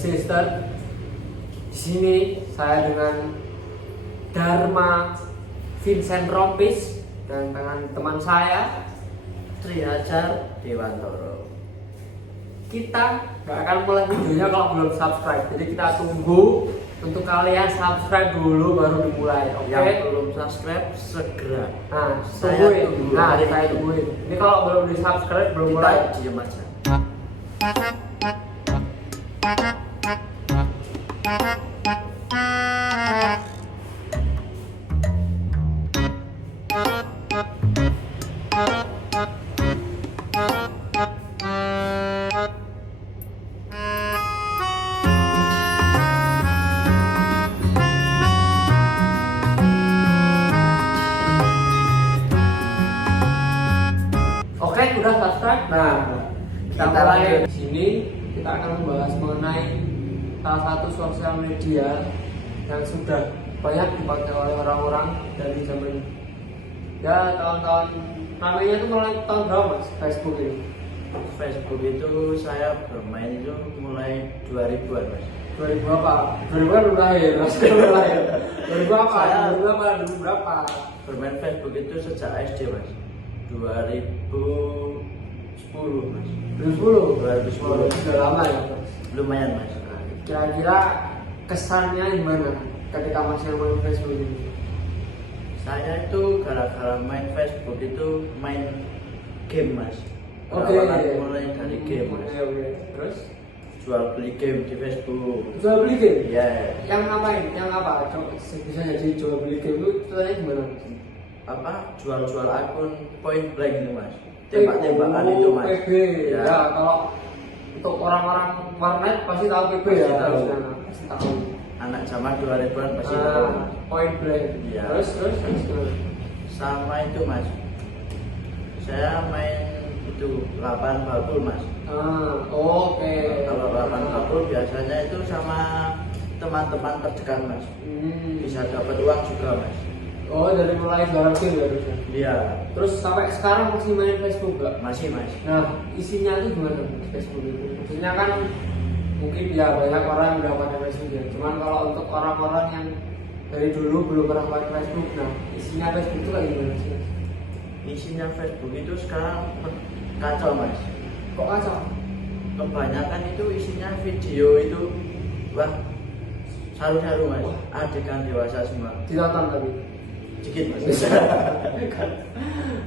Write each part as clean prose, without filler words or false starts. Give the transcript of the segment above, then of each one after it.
Sister. Di sini saya dengan Dharma Vincent Rompis dan dengan teman saya Tri Hajar Dewantoro. kita nggak akan mulai videonya kalau belum subscribe. Jadi kita tunggu untuk kalian subscribe dulu baru dimulai. Oke? Yang belum subscribe segera. Nah, Saya tungguin. tunggu. Nah, saya tungguin. Ini kalau belum di subscribe belum mulai. Kita diem aja. Oke, udah subscribe. Nah, kita Kita mulai lanjut. di sini. Kita akan membahas mengenai salah satu sosial media yang sudah banyak dipakai oleh orang-orang dari zaman ya tahun-tahun namanya itu mulai tahun berapa Mas Facebook ini? Facebook itu saya bermain itu mulai 2000-an mas. 2000 apa? 2000 kan udah lahir, Mas belum lahir. 2000 apa? Saya- 2000 apa? 2000 berapa? Bermain Facebook itu sejak SD mas. 2010 mas. 2010. 2010. Sudah lama ya Mas. Lumayan mas. Kira-kira kesannya gimana ketika masih main Facebook ini? Saya itu gara-gara main Facebook itu main game mas. Oke. Berawal mulai dari game mas. Oke. Terus Jual beli game di Facebook. jual beli game? Ya. Yang ngapain? Yang apa? Coba bisa jadi jual beli game itu ceritanya gimana? Apa jual-jual akun point blank itu mas. Tembak-tembakan itu mas. PB. Ya. Kalau untuk orang-orang warnet pasti tahu PB Pasti ya. tahu. Pasti tahu. Anak zaman 2000-an pasti tahu. Ah, point blank. Iya. Terus. Sama itu mas. Saya main itu 8 bakul mas. Oke. Kalau 8 bakul biasanya itu sama teman-teman terdekat mas. Bisa dapat uang juga mas. Oh, dari mulai jualan game ya terus. Iya. Terus sampai sekarang masih main Facebook nggak? Masih mas. Nah, isinya itu gimana Facebook itu? Maksudnya kan mungkin ya banyak orang yang udah pakai Facebook ya. Cuman kalau untuk orang-orang yang dari dulu belum pernah pakai Facebook, nah isinya Facebook itu kayak gimana sih? Isinya Facebook itu sekarang kacau mas. Kok kacau? Kebanyakan itu isinya video itu wah saru-saru mas. Adegan dewasa semua. Ditonton tadi. Dikit mas.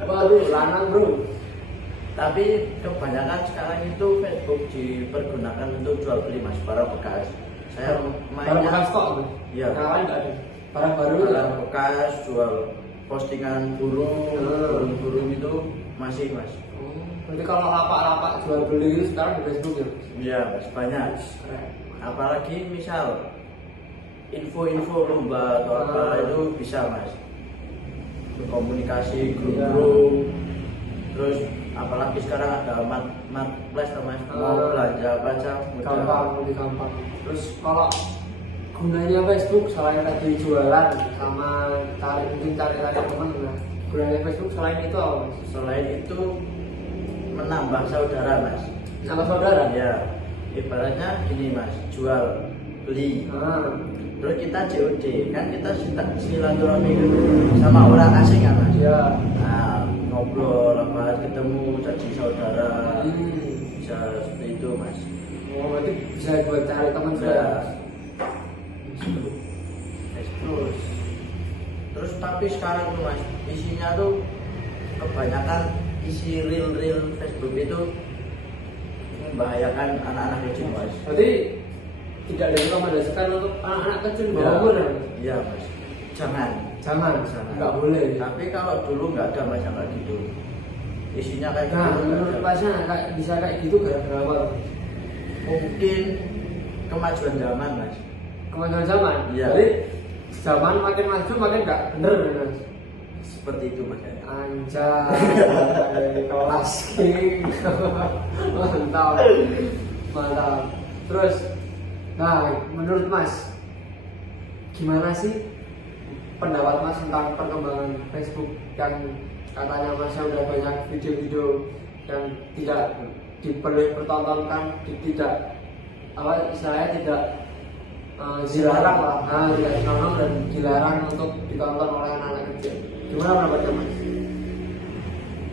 Waduh, lanang bro. Tapi kebanyakan sekarang itu Facebook dipergunakan untuk jual beli mas, barang bekas. Saya Barang bekas mainnya kok tuh? Iya. Yang lain nggak ada. Barang baru barang bekas, jual postingan burung itu masih mas. Berarti kalau lapak-lapak jual beli itu sekarang di Facebook ya? Iya mas, banyak. Keren. Apalagi misal info-info lomba atau apa itu bisa mas. Komunikasi grup-grup. Terus apalagi sekarang ada marketplace mas, mau belanja apa aja mudah. Gampang, lebih gampang. Terus kalau gunanya Facebook selain tadi jualan sama mungkin cari teman, nah gunanya Facebook selain itu apa Mas? Selain itu menambah saudara mas. Sama saudara? Ya, ibaratnya gini mas, jual beli. Terus kita COD kan kita silaturahmi sama orang asing kan mas. Ya. Nah, ngobrol apa ketemu jadi saudara. Bisa seperti itu mas. Oh, berarti bisa buat cari teman juga ya? Terus terus tapi sekarang tuh mas isinya tuh kebanyakan isi real Facebook itu membahayakan anak-anak kecil mas. Berarti tidak direkomendasikan untuk anak-anak kecil di Ya, bawah umur ya? iya mas. Jangan. Jangan, nggak boleh. Tapi kalau dulu nggak ada mas yang kayak gitu. Isinya kayak Nah, gitu. nggak menurut ada. Masnya kayak bisa kayak gitu gara-gara apa? Mungkin kemajuan zaman mas. Kemajuan zaman? Iya. Jadi zaman makin maju makin nggak bener Mas? Seperti itu mas. Anjay, kelas king. Mantap. Terus, nah menurut Mas, gimana sih pendapat Mas tentang perkembangan Facebook yang katanya Masnya udah banyak video-video yang tidak dipertontonkan, tidak istilahnya tidak dilarang lah, tidak ditonton dan dilarang untuk ditonton oleh anak-anak kecil. Gimana pendapatnya Mas?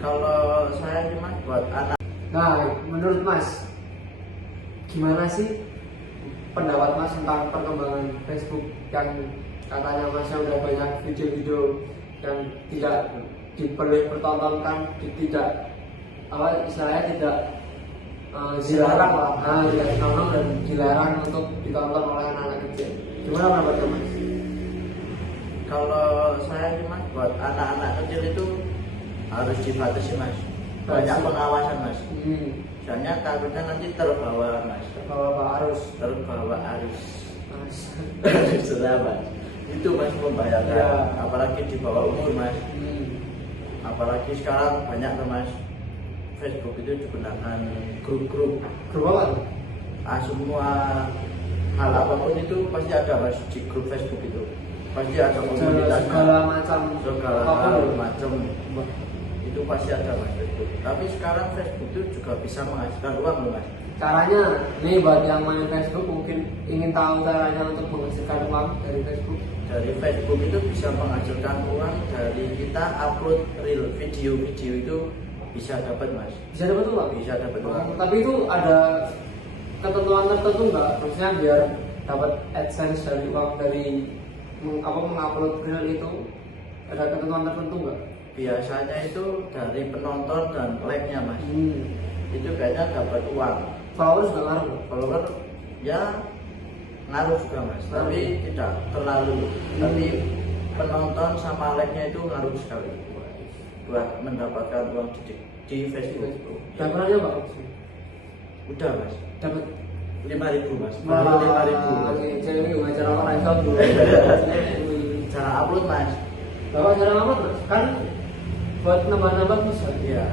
Kalau saya sih Mas buat anak. Nah, menurut Mas, gimana sih pendapat Mas tentang perkembangan Facebook yang katanya Masnya udah banyak video-video yang tidak dipertontonkan, tidak istilahnya tidak dilarang lah, tidak ditonton dan dilarang untuk ditonton oleh anak-anak kecil. Gimana pendapatnya Mas? Kalau saya sih Mas buat anak-anak kecil itu harus dibatasi Mas. Banyak pengawasan Mas. Soalnya takutnya nanti terbawa Mas. Terbawa arus. Sudah Mas. Itu Mas membahayakan. Ya. Apalagi di bawah umur Mas. Apalagi sekarang banyak tuh Mas. Facebook itu digunakan grup-grup. Grup apa? Semua hal apapun itu pasti ada Mas di grup Facebook itu. Pasti ada komunitas segala macam itu pasti ada Mas Facebook. Tapi sekarang Facebook itu juga bisa menghasilkan uang loh Mas. Caranya, nih buat yang main Facebook mungkin ingin tahu caranya untuk menghasilkan uang dari Facebook. Dari Facebook itu bisa menghasilkan uang dari kita upload reel video-video itu bisa dapat Mas. Bisa dapat uang? Bisa dapat uang. Tapi itu ada ketentuan tertentu nggak? Maksudnya biar dapat AdSense dari uang dari mengupload reel itu ada ketentuan tertentu nggak? Biasanya itu dari penonton dan like-nya Mas. Itu kayaknya dapat uang. Followers juga ngaruh? Follower ya ngaruh juga Mas, tapi tidak terlalu. Tapi penonton sama like-nya itu ngaruh sekali buat mendapatkan uang di Facebook. Dapat aja Pak? Udah Mas. Dapat 5.000 Mas. Baru 5.000. Oke, jadi ini ngajar orang Islam dulu. Cara upload Mas. Bapak cara apa Mas? Kan buat nambah-nambah bisa. Iya.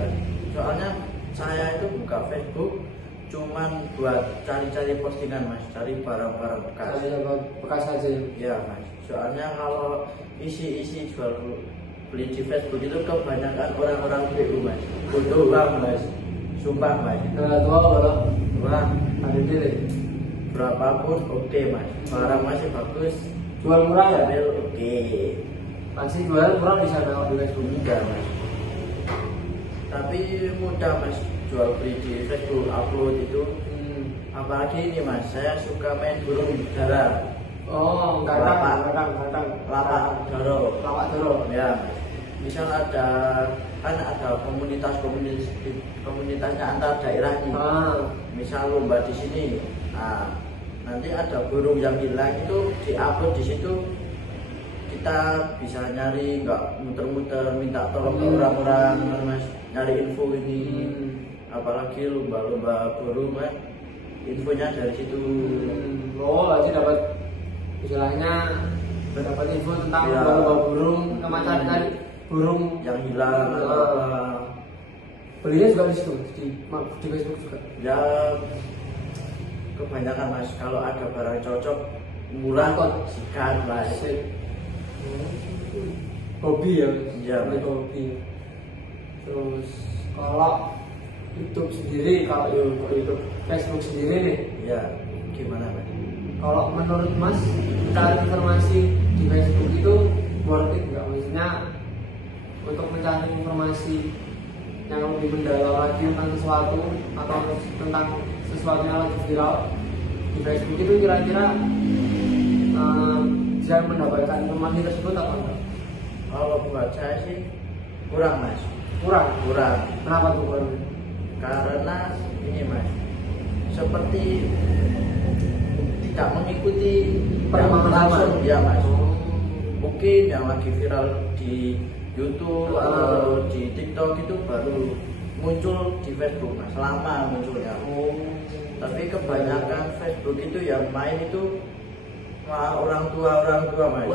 Soalnya saya itu buka Facebook cuman buat cari-cari postingan Mas, cari barang-barang bekas. Bekas aja. Iya Mas. Soalnya kalau isi-isi jual beli di Facebook itu kebanyakan orang-orang BU Mas. Butuh uang Mas. Sumpah Mas. Nah, tua kalau Wah, ada diri. berapapun oke Mas. Barang masih bagus. Jual murah ya? Ambil oke. Masih jual murah di sana di Facebook. Enggak Mas. Tapi mudah Mas jual beli di Facebook upload itu. Apalagi ini Mas, saya suka main burung dara. Oh, Lapak doro. Lapak doro. Ya, misal ada komunitasnya antar daerah nih. Misal lomba di sini, nanti ada burung yang hilang itu diupload di situ. Kita bisa nyari, nggak muter-muter minta tolong ke orang-orang Mas, nyari info ini. Apalagi lomba-lomba burung Mas, infonya dari situ. Oh, berarti dapat istilahnya dapat info tentang lomba burung, sama cari burung yang hilang atau apa. Belinya juga di situ di Facebook juga. Ya kebanyakan Mas, kalau ada barang cocok murah kok sikat Mas. Hobi ya? Iya Mas. Hobi. Terus kalau YouTube sendiri, kalau YouTube Facebook sendiri nih, Ya gimana Mas? kalau menurut Mas mencari informasi di Facebook itu worth it nggak? Maksudnya untuk mencari informasi yang lebih mendalam lagi tentang sesuatu atau tentang sesuatu yang lagi viral di Facebook itu kira-kira bisa mendapatkan informasi tersebut apa enggak? Kalau buat saya sih kurang Mas. Kurang. Kenapa tuh kurang? Karena ini Mas, seperti tidak mengikuti perkembangan langsung ya Mas. Mungkin yang lagi viral di YouTube atau di TikTok itu baru muncul di Facebook Mas, lama munculnya. Tapi kebanyakan Facebook itu yang main itu orang tua Mas.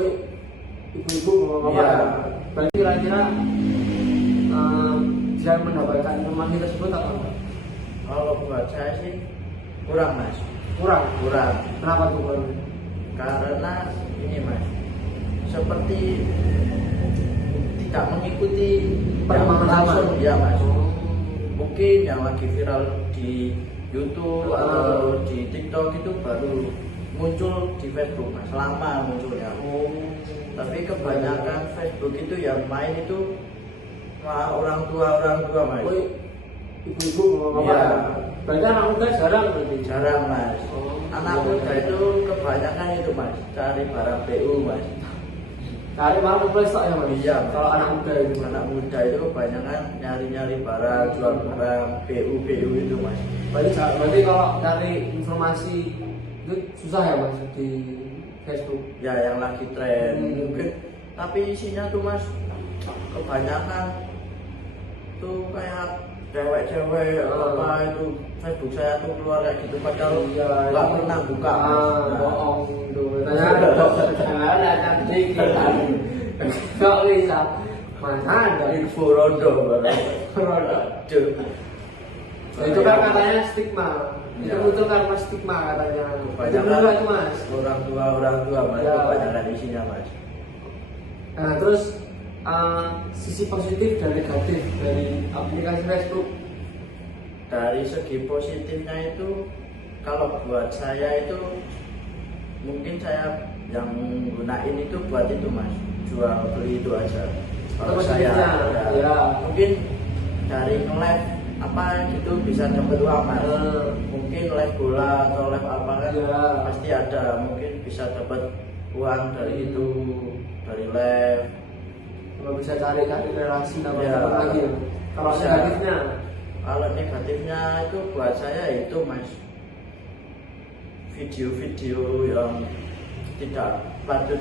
Ibu-ibu bapak-bapak. Iya. Berarti kira-kira bisa mendapatkan informasi tersebut apa enggak? Kalau buat saya sih kurang Mas. Kurang. Kenapa tuh kurang? Karena ini Mas, seperti tidak mengikuti perkembangan langsung ya Mas. Oh. Mungkin yang lagi viral di YouTube atau di TikTok itu baru muncul di Facebook mas, lama munculnya. Tapi kebanyakan Facebook itu yang main itu malah orang tua mas. Ibu-ibu ngomong Iya. Berarti anak muda jarang berarti. Jarang mas. Anak muda itu kebanyakan itu mas, cari barang PU mas. Cari malah ngeplay ya mas. Iya. Kalau anak muda itu. Anak muda itu kebanyakan nyari barang, jual barang PU itu mas. Berarti kalau cari informasi itu susah ya mas di Facebook. Ya yang lagi tren mungkin. Tapi isinya tuh mas kebanyakan tuh kayak cewek-cewek apa itu Facebook saya tuh keluar kayak gitu padahal nggak pernah buka mas. Bohong tuh katanya ada cantik nggak bisa mana ada Info rondo roda. Itu kan katanya stigma itu muncul karena stigma katanya kebanyakan itu mas orang tua mas Ya. kebanyakan isinya mas. Nah terus sisi positif dan negatif dari aplikasi Facebook. Dari segi positifnya itu kalau buat saya itu mungkin saya yang gunain itu buat itu mas, jual beli itu aja. Kalau saya ya. mungkin dari nge-live apa gitu bisa dapat uang mas. Mungkin live bola atau live apa kan Ya. pasti ada, mungkin bisa dapat uang dari itu, dari live. Kalau bisa cari relasi apa Ya. lagi ya. Kalau Bisa. negatifnya Kalau negatifnya itu buat saya itu mas, video-video yang tidak patut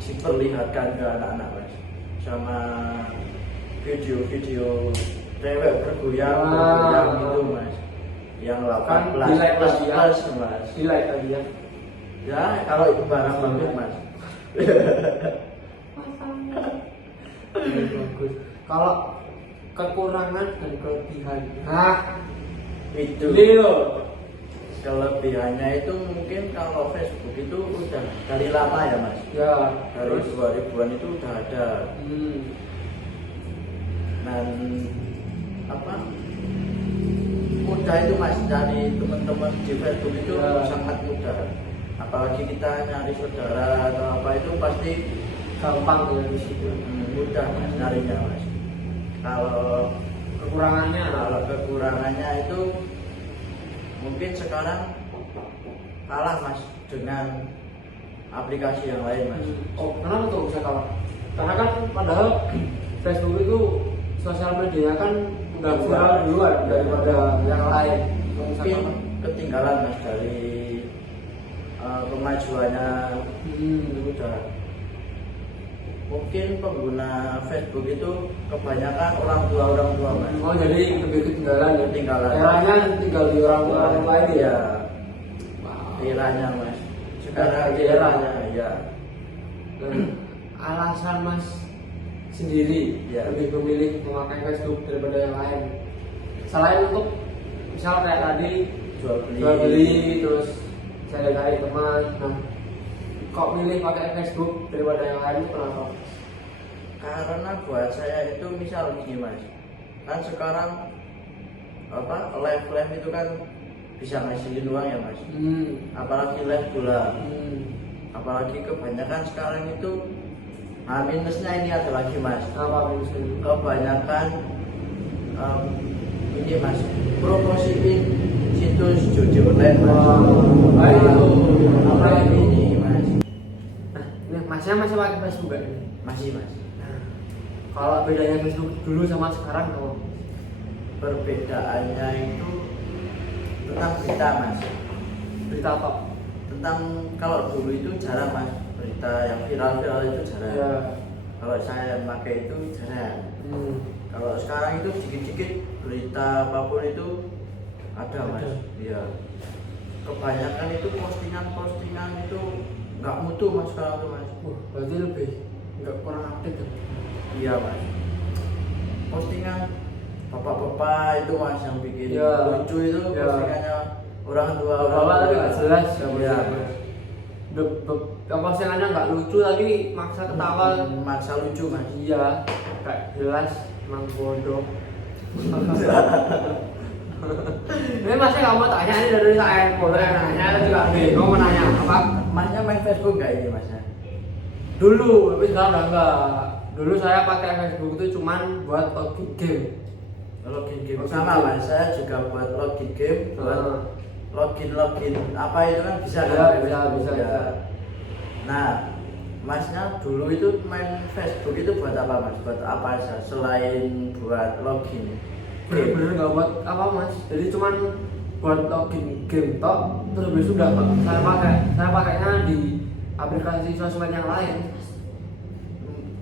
diperlihatkan ke anak-anak mas, sama video-video cewek bergoyang itu mas, yang 18 di-like plus lagi ya. mas. Di-like tadi ya. Ya kalau itu barang bagus mas. Bagus. Kalau kekurangan dan kelebihan. Itu Leo. kelebihannya itu mungkin kalau Facebook itu udah dari lama ya mas, Ya. dari 2000-an itu udah ada. Dan apa mudah itu mas, cari teman-teman di Facebook itu Ya. sangat mudah. Apalagi kita nyari saudara atau apa itu pasti Gampang ya di situ. mudah mas nyarinya mas. Kalau kekurangannya itu mungkin sekarang kalah mas dengan aplikasi yang lain mas. Kenapa tuh bisa kalah? Karena kan padahal Facebook itu sosial media kan udah viral duluan daripada yang lain. Mungkin ketinggalan mas dari kemajuannya. Itu udah mungkin pengguna Facebook itu kebanyakan orang tua mas. Oh jadi lebih ketinggalan ya? Ketinggalan. Eranya tinggal di orang tua itu ya? Eranya mas. Sekarang Di eranya. ya. Alasan mas sendiri Ya. lebih memilih memakai Facebook daripada yang lain. Selain untuk misal kayak tadi Jual jual beli terus saya cari teman. Nah, kok milih pakai Facebook daripada yang lain itu kenapa? Karena buat saya itu misal gini mas, kan sekarang apa live itu kan bisa ngasihin uang ya mas. Apalagi live bola, apalagi kebanyakan sekarang itu minusnya ini ada lagi mas. Apa minusnya? Kebanyakan ini mas, promosiin situs judi online mas. Itu Apa ini mas? Nah, ini masnya masih pakai Facebook gak? Masih mas. Kalau bedanya Facebook dulu sama sekarang apa? Perbedaannya itu tentang berita mas. Berita apa? Tentang kalau dulu itu jarang mas, berita yang viral itu jarang. Ya. Kalau saya pakai itu jarang. Kalau sekarang itu dikit-dikit berita apapun itu ada mas. Iya. Kebanyakan itu postingan itu nggak mutu mas sekarang tuh mas. Berarti lebih nggak kurang update ya? Iya mas. Postingan bapak-bapak itu mas yang bikin Ya. lucu itu Ya. postingannya orang tua Bapak tapi nggak jelas ya. Iya. Postingannya nggak lucu tapi maksa ketawa. Maksa lucu mas. Iya, nggak jelas, emang bodoh. Ini masih kamu tanya ini dari saya, boleh nanya atau juga bingung mau nanya apa? Masnya main Facebook nggak ini masnya? Dulu, tapi sekarang udah enggak. Dulu saya pakai Facebook itu cuman buat login game. Login game sama mas, saya juga buat login game, buat login apa itu kan bisa Ya, kan? bisa. Nah, masnya dulu itu main Facebook itu buat apa mas? Buat apa aja selain buat login? Bener-bener nggak buat apa mas, jadi cuman buat login game toh, terus habis itu udah saya pakainya di aplikasi sosmed yang lain.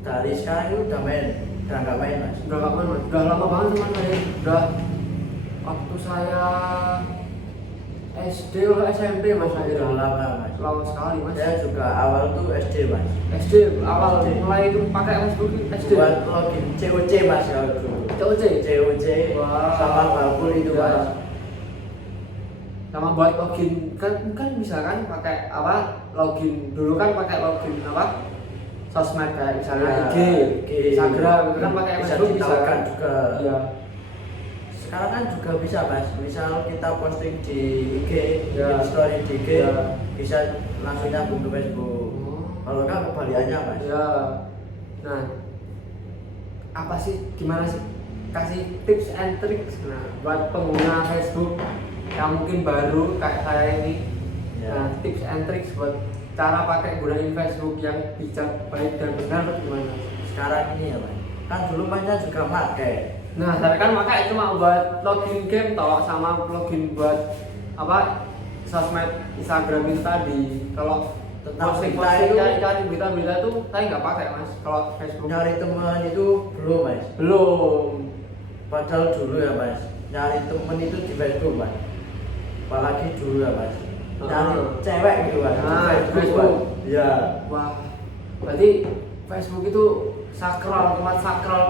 Dari sekarang itu udah nggak main mas? Udah nggak main mas, udah lama banget cuman main, udah waktu saya SD atau SMP mas, saya Udah lama mas. lama sekali mas. Saya juga awal tuh SD mas. SD awal mulai itu pakai Facebook SD. Buat login COC mas kalau dulu. COC. COC Wow. sama Balkul itu Ya. mas. Sama buat login kan bisa kan pakai apa, login dulu kan pakai login apa, sosmed kayak misalnya IG, Instagram itu kan pakai bisa Facebook bisa ditawarkan kan juga. iya. Sekarang kan juga bisa mas, misal kita posting di IG, Ya. di story di IG, Ya. bisa langsung nyambung ke Facebook. Kalau kan kebalikannya mas. Ya. Nah, apa sih, gimana sih, kasih tips and tricks nah buat pengguna Facebook yang mungkin baru kayak saya ini. Ya. Nah, tips and tricks buat cara pakai gunain Facebook yang bijak, baik dan benar gimana? Sekarang ini ya mas, kan dulu masnya juga pakai. Nah, saya kan pakai cuma buat login game toh, sama login buat apa, sosmed Instagram itu tadi. Kalau Tentang posting berita itu- cari berita tuh saya nggak pakai mas. Kalau Facebook Nyari teman itu belum mas. belum. Padahal dulu ya mas, nyari temen itu di Facebook mas. Apalagi dulu ya mas, nyari cewek gitu mas. di Nah, Facebook, Facebook. Mas. Ya. Wah, berarti Facebook itu sakral, tempat sakral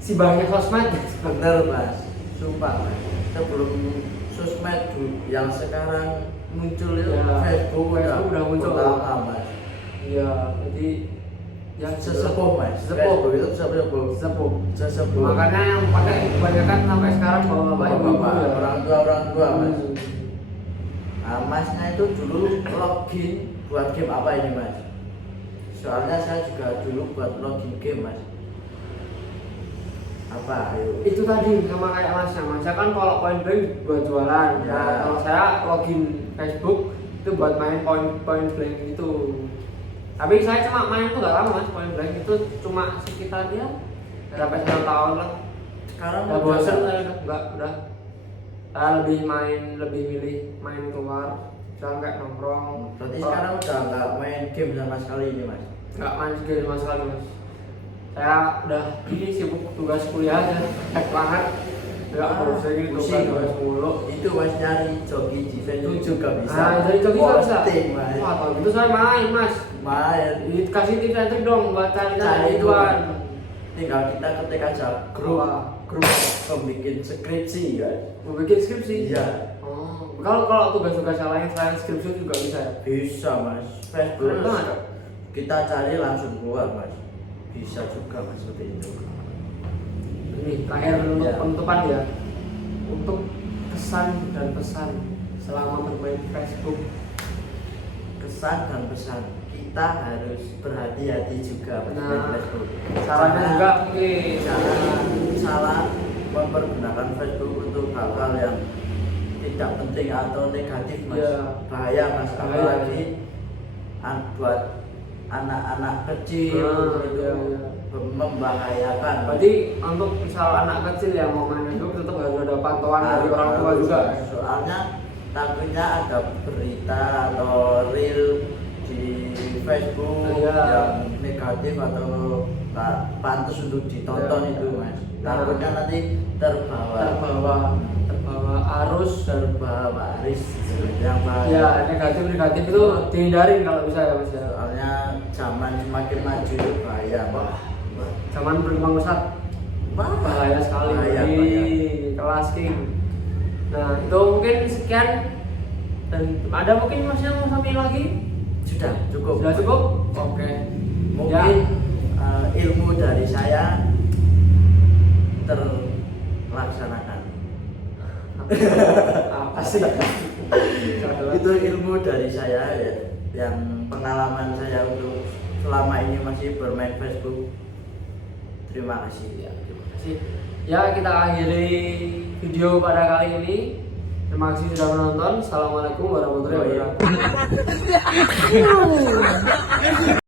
si banyak sosmed. Bener mas, sumpah mas. Sebelum sosmed yang sekarang muncul itu Ya, Facebook udah muncul. lama mas. Iya, jadi ya Sesepuh mas. Sesepuh. Facebook itu sesepuh. Sesepuh. Makanya yang pakai kebanyakan sampai sekarang bapak-bapak ibu-ibu Bapak, ya. orang tua mas. Hmm. Nah, masnya itu dulu login buat game apa ini mas? Soalnya saya juga dulu buat login game mas. Apa? Ayo. Itu tadi sama kayak masnya, masnya kan kalau point blank buat jualan. Ya. Nah, kalau saya login Facebook itu buat main point blank itu. Tapi saya cuma main itu nggak lama mas, point blank itu cuma sekitar ya sampai 1 tahun lah. Sekarang Udah bosen saya udah. Saya lebih milih main keluar, jangan kayak nongkrong. Berarti Oh, sekarang udah nggak main game sama sekali ini mas? nggak main game sama sekali mas. Saya udah ini sibuk tugas kuliah aja, banget. Nggak pusing tugas mulu. Itu mas nyari joki di Facebook juga bisa. Nah, dari joki nggak bisa. Posting, mas. Wah, kalau gitu saya main mas. Main. Dikasih tips and trick dong buat cari Cari itu kan. Tinggal kita ketik aja grup pembikin skripsi guys. Mau bikin skripsi? Iya. Oh, kalau tugas-tugas yang lain selain skripsi juga bisa ya? Bisa mas. Facebook Itu ada. kita cari langsung keluar mas. Bisa juga mas seperti itu. Ini terakhir untuk Ya. penutupan ya. Untuk kesan dan pesan selama bermain Facebook. Kesan dan pesan, kita harus berhati-hati juga bermain Nah, Facebook. sarannya juga mungkin Jangan salah mempergunakan Facebook untuk hal-hal yang tidak penting atau negatif mas. Iya. Bahaya mas, Bahaya. apalagi buat anak-anak kecil itu iya. membahayakan. Berarti untuk misal anak kecil yang mau main Facebook tetap harus ada pantauan dari orang tua juga. Soalnya takutnya ada berita atau reel di Facebook Iya. yang negatif atau tak pantas untuk ditonton Iya. itu mas. Nah. Takutnya nanti terbawa arus terbawa aris yang bahaya. ya negatif itu dihindarin kalau bisa ya mas ya. Soalnya zaman semakin maju itu bahaya pak. Zaman berkembang pesat bahaya sekali Bahaya, di bahaya. kelas king. Nah itu mungkin sekian, dan ada mungkin masnya mau sampaikan lagi? Sudah cukup. Sudah cukup? Oke. Mungkin Ya. ilmu dari saya terlaksanakan. Apa sih? Itu ilmu dari saya ya, yang pengalaman saya untuk selama ini masih bermain Facebook. Terima kasih. Ya, terima kasih. Ya, kita akhiri video pada kali ini. Terima kasih sudah menonton. Assalamualaikum warahmatullahi wabarakatuh.